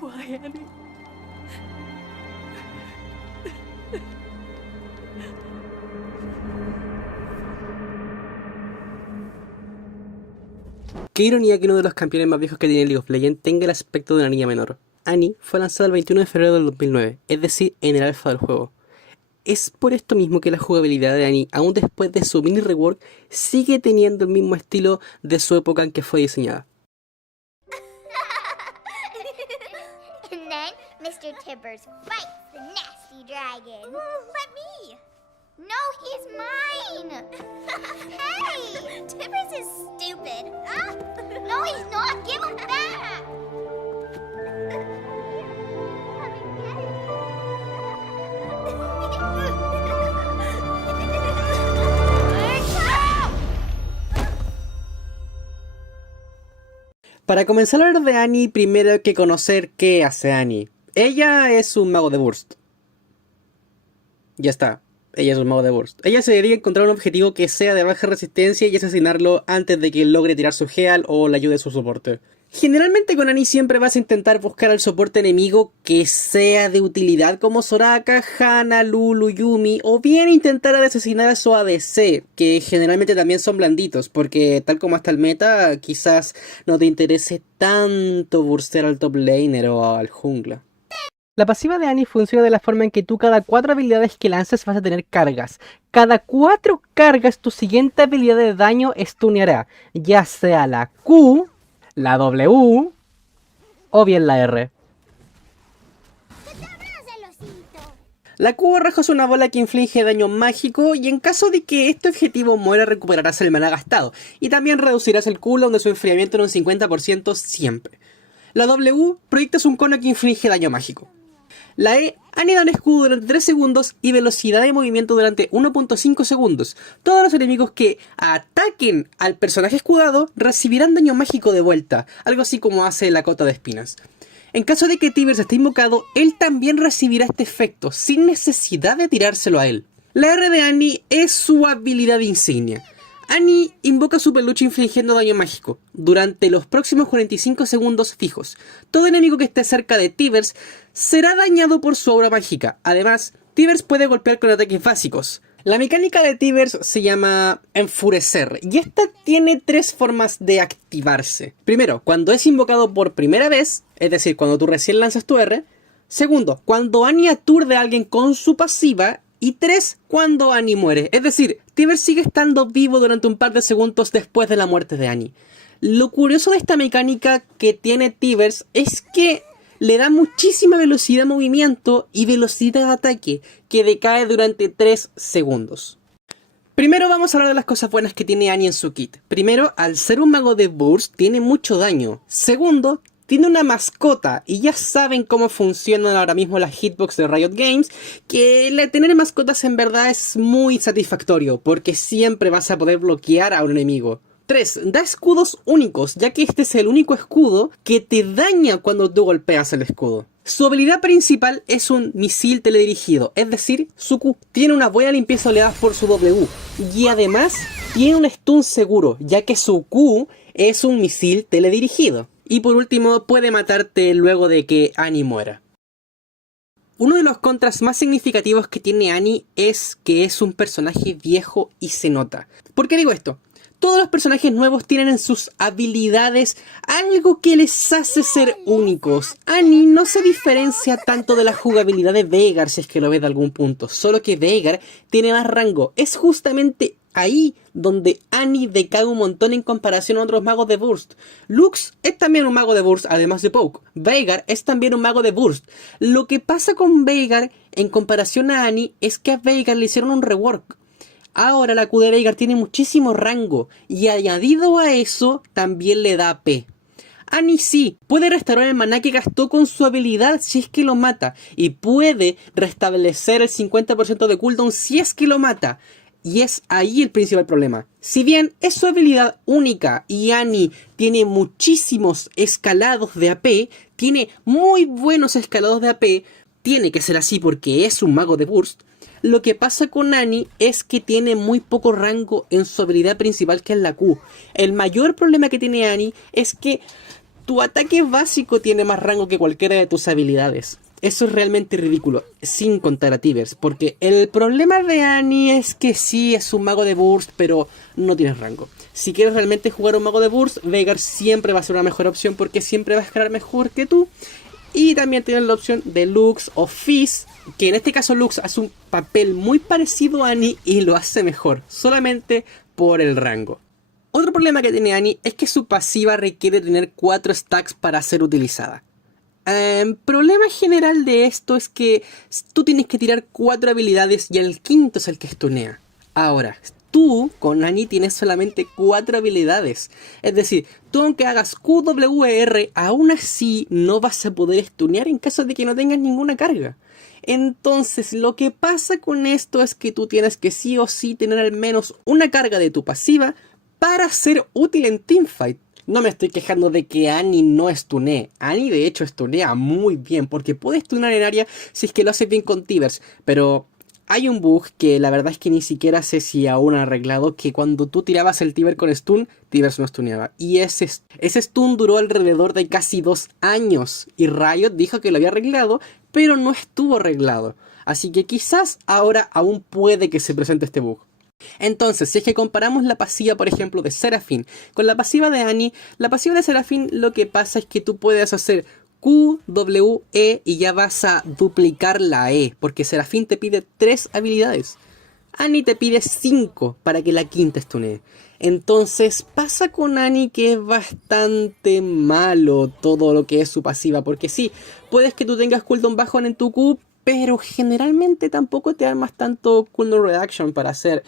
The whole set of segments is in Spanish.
Why, Annie? Qué ironía que uno de los campeones más viejos que tiene League of Legends tenga el aspecto de una niña menor. Annie fue lanzada el 21 de febrero del 2009, es decir, en el alfa del juego. Es por esto mismo que la jugabilidad de Annie, aún después de su mini rework, sigue teniendo el mismo estilo de su época en que fue diseñada. And then Mr. Tibbers fights the nasty dragon. Let me. No, he's mine. Hey, Tibbers is stupid. No, he's not. Give him back. Para comenzar a hablar de Annie, primero hay que conocer qué hace Annie. Ella es un mago de burst. Ya está, ella es un mago de burst. Ella se dedica a encontrar un objetivo que sea de baja resistencia y asesinarlo antes de que logre tirar su heal o le ayude su soporte. Generalmente con Annie siempre vas a intentar buscar al soporte enemigo que sea de utilidad como Soraka, Hana, Lulu, Yumi, o bien intentar asesinar a su ADC, que generalmente también son blanditos, porque tal como está el meta, quizás no te interese tanto burstear al top laner o al jungla. La pasiva de Annie funciona de la forma en que tú cada 4 habilidades que lances vas a tener cargas. Cada 4 cargas tu siguiente habilidad de daño stuneará, ya sea la Q, la W o bien la R. La Q roja es una bola que inflige daño mágico y en caso de que este objetivo muera recuperarás el maná gastado y también reducirás el cooldown de su enfriamiento en un 50% siempre. La W proyecta un cono que inflige daño mágico. La E anida un escudo durante 3 segundos y velocidad de movimiento durante 1.5 segundos. Todos los enemigos que ataquen al personaje escudado recibirán daño mágico de vuelta, algo así como hace la cota de espinas. En caso de que Tibbers esté invocado, él también recibirá este efecto, sin necesidad de tirárselo a él. La R de Annie es su habilidad insignia. Annie invoca su peluche infligiendo daño mágico durante los próximos 45 segundos fijos. Todo enemigo que esté cerca de Tibbers será dañado por su aura mágica. Además, Tibbers puede golpear con ataques básicos. La mecánica de Tibbers se llama Enfurecer y esta tiene 3 formas de activarse. Primero, cuando es invocado por primera vez, es decir, cuando tú recién lanzas tu R. Segundo, cuando Annie aturde a alguien con su pasiva. Y 3, cuando Annie muere. Es decir, Tibbers sigue estando vivo durante un par de segundos después de la muerte de Annie. Lo curioso de esta mecánica que tiene Tibbers es que le da muchísima velocidad de movimiento y velocidad de ataque, que decae durante 3 segundos. Primero vamos a hablar de las cosas buenas que tiene Annie en su kit. Primero, al ser un mago de burst, tiene mucho daño. Segundo, tiene una mascota y ya saben cómo funcionan ahora mismo las hitbox de Riot Games, que tener mascotas en verdad es muy satisfactorio, porque siempre vas a poder bloquear a un enemigo. 3. Da escudos únicos, ya que este es el único escudo que te daña cuando tú golpeas el escudo. Su habilidad principal es un misil teledirigido, es decir, su Q. Tiene una buena limpieza de oleadas por su W, y además tiene un stun seguro, ya que su Q es un misil teledirigido. Y por último, puede matarte luego de que Annie muera. Uno de los contras más significativos que tiene Annie es que es un personaje viejo y se nota. ¿Por qué digo esto? Todos los personajes nuevos tienen en sus habilidades algo que les hace ser únicos. Annie no se diferencia tanto de la jugabilidad de Veigar si es que lo ves de algún punto, solo que Veigar tiene más rango. Es justamente ahí donde Annie decae un montón en comparación a otros magos de burst. Lux es también un mago de burst, además de Poke. Veigar es también un mago de burst. Lo que pasa con Veigar en comparación a Annie es que a Veigar le hicieron un rework. Ahora la Q de Veigar tiene muchísimo rango y añadido a eso también le da AP. Annie sí, puede restaurar el maná que gastó con su habilidad si es que lo mata, y puede restablecer el 50% de cooldown si es que lo mata. Y es ahí el principal problema. Si bien es su habilidad única y Annie tiene muchísimos escalados de AP, tiene muy buenos escalados de AP, tiene que ser así porque es un mago de burst, Lo que pasa con Annie es que tiene muy poco rango en su habilidad principal, que es la Q. El mayor problema que tiene Annie es que tu ataque básico tiene más rango que cualquiera de tus habilidades. Eso es realmente ridículo, sin contar a Tivers, porque el problema de Annie es que sí es un mago de burst, pero no tienes rango. Si quieres realmente jugar un mago de burst, Veigar siempre va a ser una mejor opción porque siempre va a escalar mejor que tú. Y también tienes la opción de Lux o Fizz, que en este caso Lux hace un papel muy parecido a Annie y lo hace mejor, solamente por el rango. Otro problema que tiene Annie es que su pasiva requiere tener 4 stacks para ser utilizada. Problema general de esto es que tú tienes que tirar 4 habilidades y el quinto es el que stunea. Ahora, tú con Annie tienes solamente 4 habilidades. Es decir, tú aunque hagas QWR, aún así no vas a poder stunear en caso de que no tengas ninguna carga. Entonces lo que pasa con esto es que tú tienes que sí o sí tener al menos una carga de tu pasiva para ser útil en teamfight. No me estoy quejando de que Annie no stunee. Annie de hecho stunea muy bien porque puede stunear en área si es que lo hace bien con Tivers. Pero hay un bug que la verdad es que ni siquiera sé si aún han arreglado, que cuando tú tirabas el Tiber con stun, Tivers no stuneaba. Y ese stun duró alrededor de casi 2 años. Y Riot dijo que lo había arreglado, pero no estuvo arreglado. Así que quizás ahora aún puede que se presente este bug. Entonces, si es que comparamos la pasiva, por ejemplo, de Seraphine con la pasiva de Annie, la pasiva de Seraphine lo que pasa es que tú puedes hacer Q, W, E y ya vas a duplicar la E, porque Seraphine te pide 3 habilidades. Annie te pide 5 para que la quinta stunee. Entonces pasa con Annie que es bastante malo todo lo que es su pasiva, porque sí, puedes que tú tengas cooldown bajo en tu Q, pero generalmente tampoco te armas tanto cooldown reduction para hacer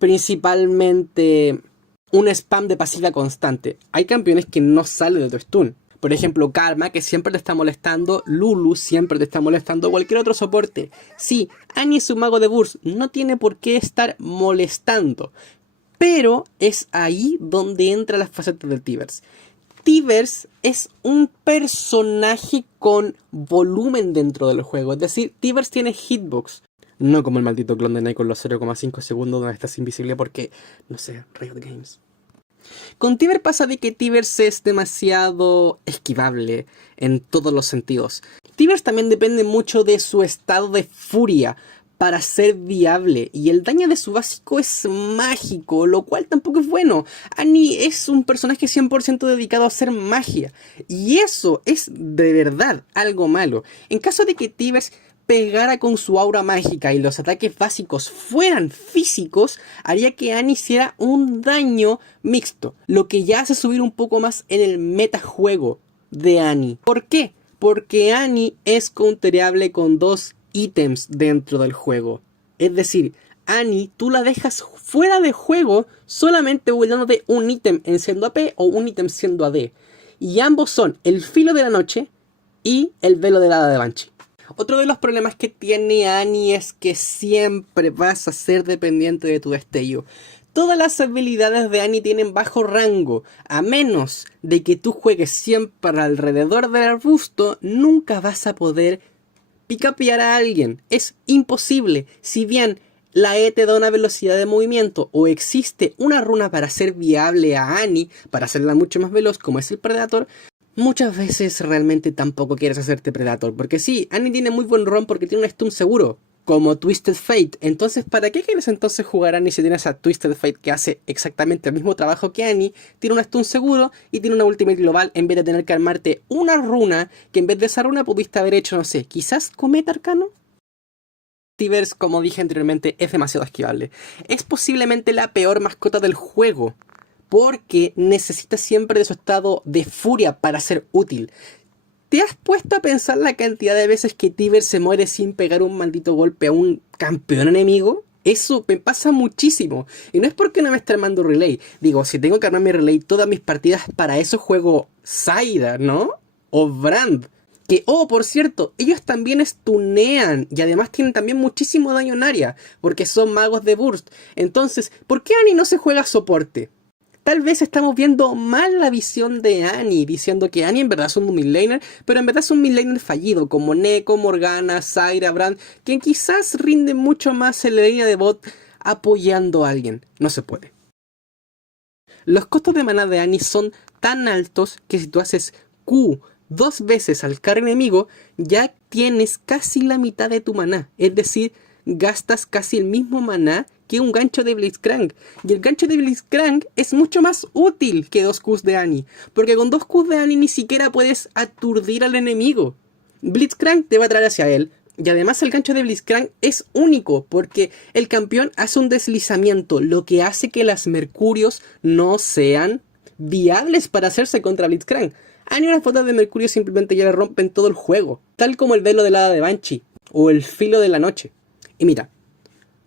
principalmente un spam de pasiva constante. Hay campeones que no salen de tu stun. Por ejemplo, Karma, que siempre te está molestando. Lulu siempre te está molestando. Cualquier otro soporte. Sí, Annie es un mago de burst. No tiene por qué estar molestando. Pero es ahí donde entra las facetas del Tivers. Tivers es un personaje con volumen dentro del juego. Es decir, Tivers tiene hitbox. No como el maldito clon de Nike con los 0,5 segundos donde estás invisible porque, no sé, Riot Games. Con Tivers pasa de que Tivers es demasiado esquivable en todos los sentidos. Tivers también depende mucho de su estado de furia para ser viable, y el daño de su básico es mágico, lo cual tampoco es bueno. Annie es un personaje 100% dedicado a hacer magia, y eso es de verdad algo malo. En caso de que Tivers pegara con su aura mágica y los ataques básicos fueran físicos, haría que Annie hiciera un daño mixto, lo que ya hace subir un poco más en el metajuego de Annie. ¿Por qué? Porque Annie es counterable con 2 ítems dentro del juego. Es decir, Annie tú la dejas fuera de juego solamente dándote un ítem en siendo AP o un ítem siendo AD. Y ambos son el filo de la noche y el velo de la hada de Banshee. Otro de los problemas que tiene Annie es que siempre vas a ser dependiente de tu destello. Todas las habilidades de Annie tienen bajo rango. A menos de que tú juegues siempre alrededor del arbusto, nunca vas a poder picapear a alguien. Es imposible. Si bien la E te da una velocidad de movimiento o existe una runa para hacer viable a Annie, para hacerla mucho más veloz como es el Predator, muchas veces realmente tampoco quieres hacerte Predator. Porque sí, Annie tiene muy buen run porque tiene un stun seguro, como Twisted Fate. Entonces, ¿para qué quieres entonces jugar a Annie si tienes a Twisted Fate que hace exactamente el mismo trabajo que Annie? Tiene un stun seguro y tiene una ultimate global en vez de tener que armarte una runa que en vez de esa runa pudiste haber hecho, no sé, quizás Cometa Arcano. Tivers, como dije anteriormente, es demasiado esquivable. Es posiblemente la peor mascota del juego, porque necesita siempre de su estado de furia para ser útil. ¿Te has puesto a pensar la cantidad de veces que Tivers se muere sin pegar un maldito golpe a un campeón enemigo? Eso me pasa muchísimo. Y no es porque no me esté armando relay. Digo, si tengo que armar mi relay todas mis partidas, para eso juego Zaira, ¿no? O Brand. Que, oh, por cierto, ellos también stunean y además tienen también muchísimo daño en área, porque son magos de burst. Entonces, ¿por qué Annie no se juega soporte? tal vez estamos viendo mal la visión de Annie, diciendo que Annie en verdad es un midlaner, pero en verdad es un midlaner fallido, como Neeko, Morgana, Zyra, Brand, que quizás rinde mucho más en la línea de bot apoyando a alguien. No se puede. Los costos de maná de Annie son tan altos que si tú haces Q 2 veces al carry enemigo, ya tienes casi la mitad de tu maná. Es decir, gastas casi el mismo maná que un gancho de Blitzcrank. Y el gancho de Blitzcrank es mucho más útil que 2 Qs de Annie. Porque con 2 Qs de Annie ni siquiera puedes aturdir al enemigo. Blitzcrank te va a traer hacia él. Y además el gancho de Blitzcrank es único porque el campeón hace un deslizamiento, lo que hace que las Mercurios no sean viables para hacerse contra Blitzcrank. Annie unas botas de Mercurio simplemente ya le rompen todo el juego, tal como el velo del hada de Banshee o el filo de la noche. Y mira,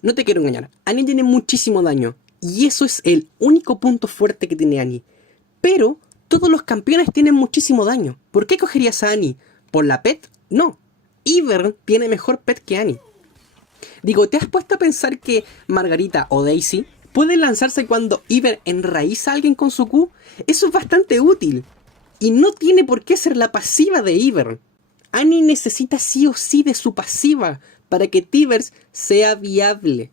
no te quiero engañar, Annie tiene muchísimo daño y eso es el único punto fuerte que tiene Annie. Pero todos los campeones tienen muchísimo daño. ¿Por qué cogerías a Annie? ¿Por la pet? No. Ivern tiene mejor pet que Annie. Digo, ¿te has puesto a pensar que Margarita o Daisy pueden lanzarse cuando Ivern enraiza a alguien con su Q? Eso es bastante útil. Y no tiene por qué ser la pasiva de Ivern. Annie necesita sí o sí de su pasiva para que Tivers sea viable.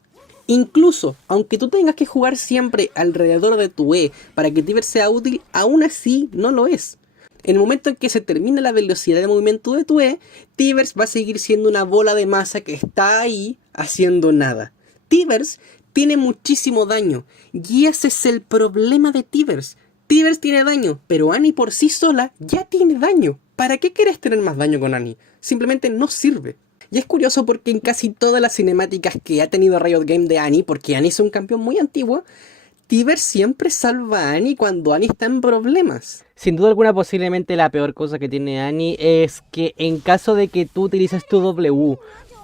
Incluso, aunque tú tengas que jugar siempre alrededor de tu E para que Tivers sea útil, aún así no lo es. En el momento en que se termina la velocidad de movimiento de tu E, Tivers va a seguir siendo una bola de masa que está ahí haciendo nada. Tivers tiene muchísimo daño y ese es el problema de Tivers. Tivers tiene daño, pero Annie por sí sola ya tiene daño. ¿Para qué quieres tener más daño con Annie? Simplemente no sirve. Y es curioso porque en casi todas las cinemáticas que ha tenido Riot Game de Annie, porque Annie es un campeón muy antiguo, Tivers siempre salva a Annie cuando Annie está en problemas. Sin duda alguna, posiblemente la peor cosa que tiene Annie es que en caso de que tú utilices tu W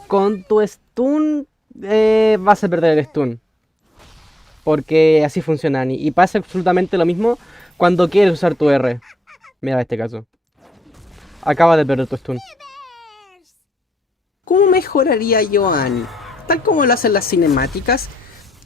con tu stun, vas a perder el stun. Porque así funciona Annie. Y pasa absolutamente lo mismo cuando quieres usar tu R. Mira este caso. Acaba de perder tu stun. ¿Cómo mejoraría yo a Annie? Tal como lo hacen las cinemáticas,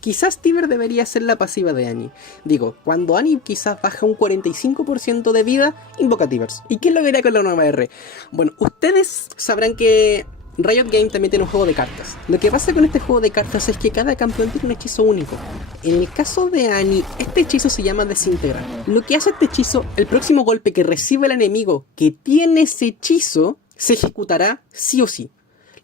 quizás Tivers debería ser la pasiva de Annie. Digo, cuando Annie quizás baja un 45% de vida, invoca Tivers. ¿Y quién lo verá con la nueva R? Bueno, ustedes sabrán que Riot Game también tiene un juego de cartas. Lo que pasa con este juego de cartas es que cada campeón tiene un hechizo único. En el caso de Annie, este hechizo se llama Desintegrar. Lo que hace este hechizo, el próximo golpe que recibe el enemigo que tiene ese hechizo, se ejecutará sí o sí.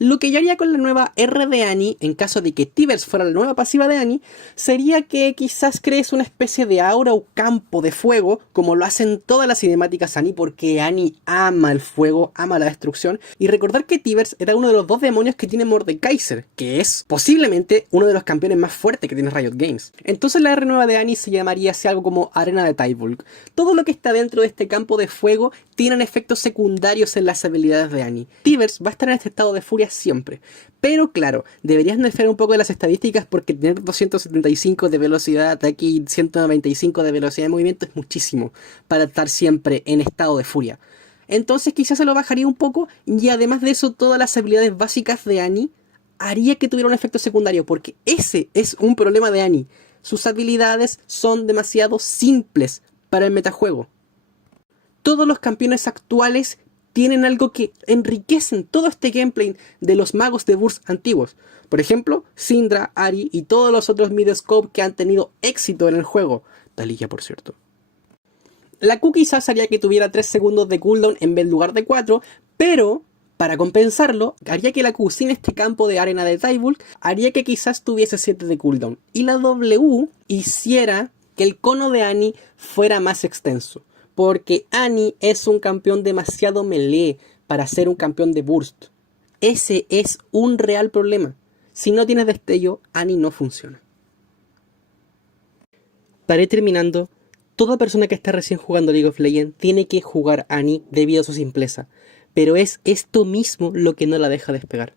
Lo que yo haría con la nueva R de Annie, en caso de que Tivers fuera la nueva pasiva de Annie, sería que quizás crees una especie de aura o campo de fuego, como lo hacen todas las cinemáticas Annie, porque Annie ama el fuego, ama la destrucción. Y recordar que Tivers era uno de los 2 demonios que tiene Mordekaiser, que es posiblemente uno de los campeones más fuertes que tiene Riot Games. Entonces la R nueva de Annie se llamaría así algo como Arena de Tyvolk. Todo lo que está dentro de este campo de fuego tienen efectos secundarios en las habilidades de Annie. Tivers va a estar en este estado de furia siempre. Pero claro, deberías nerfear un poco de las estadísticas porque tener 275 de velocidad de ataque y 195 de velocidad de movimiento es muchísimo para estar siempre en estado de furia. Entonces quizás se lo bajaría un poco y además de eso todas las habilidades básicas de Annie haría que tuviera un efecto secundario porque ese es un problema de Annie. Sus habilidades son demasiado simples para el metajuego. Todos los campeones actuales tienen algo que enriquecen todo este gameplay de los magos de burst antiguos. Por ejemplo, Syndra, Ahri y todos los otros midscope que han tenido éxito en el juego. Taliyah, por cierto. La Q quizás haría que tuviera 3 segundos de cooldown en vez lugar de 4, pero para compensarlo, haría que la Q sin este campo de arena de Tyvolk, haría que quizás tuviese 7 de cooldown. Y la W hiciera que el cono de Annie fuera más extenso. Porque Annie es un campeón demasiado melee para ser un campeón de burst. Ese es un real problema. Si no tienes destello, Annie no funciona. Para ir terminando, toda persona que está recién jugando League of Legends tiene que jugar Annie debido a su simpleza. Pero es esto mismo lo que no la deja despegar.